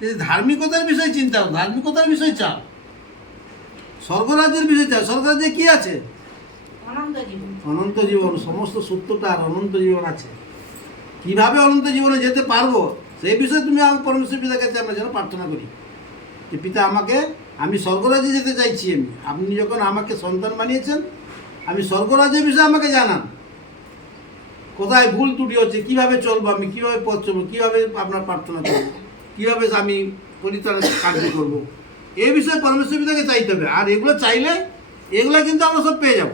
যদি ধার্মিকতার বিষয় চিন্তা করো, ধার্মিকতার বিষয় চাও, স্বর্গরাজ্যের বিষয় চাও। স্বর্গরাজ্যে কি আছে? অনন্ত জীবন। সমস্ত সত্যটা আর অনন্ত জীবন আছে। কিভাবে অনন্ত জীবনে যেতে পারবো সেই বিষয়ে তুমি আমি পরমেশ্বর পিতার কাছে আমরা যেন প্রার্থনা করি যে পিতা আমি স্বর্গরাজ্যে যেতে চাইছি। আপনি যখন আমাকে সন্তান বানিয়েছেন, আমি স্বর্গরাজ্যের বিষয়ে আমাকে জানান। কোথায় ভুল ত্রুটি হচ্ছে, কীভাবে চলবো আমি, কীভাবে পথ চলবো, কীভাবে আপনার প্রার্থনা করবো, কীভাবে আমি পরিত্রাণের কার্য করবো, এই বিষয়ে পরমেশ্বর পিতাকে চাইতে হবে। আর এগুলো চাইলে এগুলো কিন্তু আমরা সব পেয়ে যাব।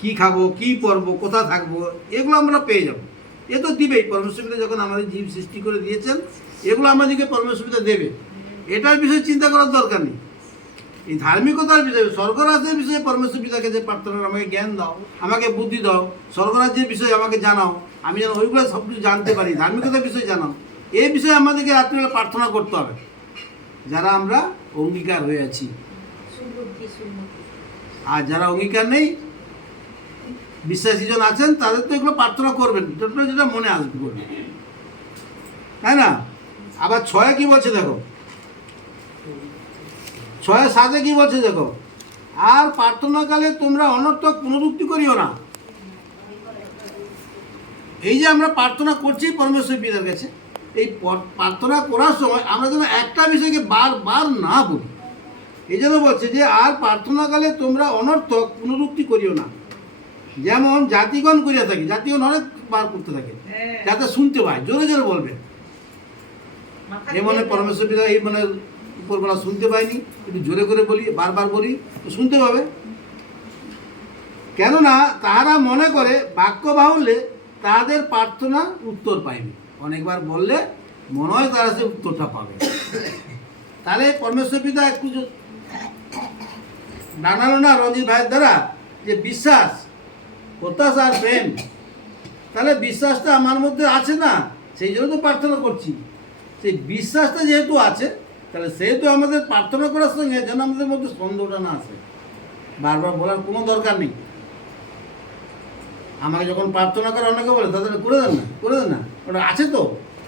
কি খাবো, কি পরবো, কোথা থাকবো, এগুলো আমরা পেয়ে যাব। এ তো দিবেই। পরমেশ্বর পিতা যখন আমাদের জীব সৃষ্টি করে দিয়েছেন, এগুলো আমাদেরকে পরমেশ্বর পিতা দেবে। এটার বিষয়ে চিন্তা করার দরকার নেই। এই ধার্মিকতার বিষয়ে, স্বর্গরাজ্যের বিষয়ে পরমেশ্বর পিতাকে যে প্রার্থনা, আমাকে জ্ঞান দাও, আমাকে বুদ্ধি দাও, স্বর্গরাজ্যের বিষয়ে আমাকে জানাও, আমি যেন ওইগুলো সব কিছু জানতে পারি, ধার্মিকতার বিষয়ে জানাও। এই বিষয়ে আমাদেরকে রাত্রিবেলা প্রার্থনা করতে হবে, যারা আমরা অঙ্গীকার হয়ে আছি। আর যারা অঙ্গীকার নেই, বিশ্বাসীজন আছেন, তাদের তো এগুলো প্রার্থনা করবেন, যেটা মনে আসবে করবেন, তাই না? আবার 6 কি বলছে দেখো, 6:7 কি বলছে দেখো, আর প্রার্থনাকালে তোমরা অনর্থক পুনরুক্তি করিও না। এই যে আমরা প্রার্থনা করছি পরমেশ্বর পিতার কাছে, এই প্রার্থনা করার সময় আমরা যেন একটা বিষয়কে বারবার না বলি। এই জন্য বলছে যে আর প্রার্থনাকালে তোমরা অনর্থক পুনরুক্তি করিও না, যেমন জাতিগণ করিয়া থাকে। জাতিগণ অনেকবার করতে থাকে যাতে শুনতে পায়, জোরে জোরে বলবে। এই মনে পরমেশ্বর পিতা এই মনে উপরবেলা শুনতে পাইনি, একটু জোরে করে বলি, বারবার বলি, তো শুনতে পাবে। কেননা তাহারা মনে করে বাক্য বাহুল্যে তাদের প্রার্থনা উত্তর পাইবে। অনেকবার বললে মনে হয় তারা সে উত্তরটা পাবে। তাহলে পরমেশ্বর পিতা একটু জানালো না রঞ্জিত ভাইয়ের দ্বারা যে বিশ্বাস, প্রত্যাশা আর প্রেম। তাহলে বিশ্বাসটা আমার মধ্যে আছে না, সেই জন্য তো প্রার্থনা করছি। সেই বিশ্বাসটা যেহেতু আছে, তাহলে সেহেতু আমাদের প্রার্থনা করার সঙ্গে যেন আমাদের মধ্যে সন্দেহটা না আসে। বারবার বলার কোনো দরকার নেই। আমাকে যখন প্রার্থনা করে অনেকে বলে তাদের করে দেন না, করে দেন না, ওটা আছে তো,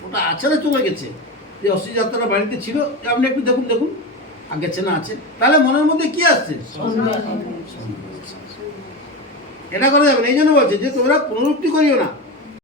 ওটা আছে না চলে গেছে। যে অস্থি যাত্রা বাড়িতে ছিল, আপনি একটু দেখুন দেখুন আর গেছে না আছে, তাহলে মনের মধ্যে কি আসছে? এটা করা যাবে না। এই জন্য বলছে যে তোমরা পুনরুক্তি করিও না।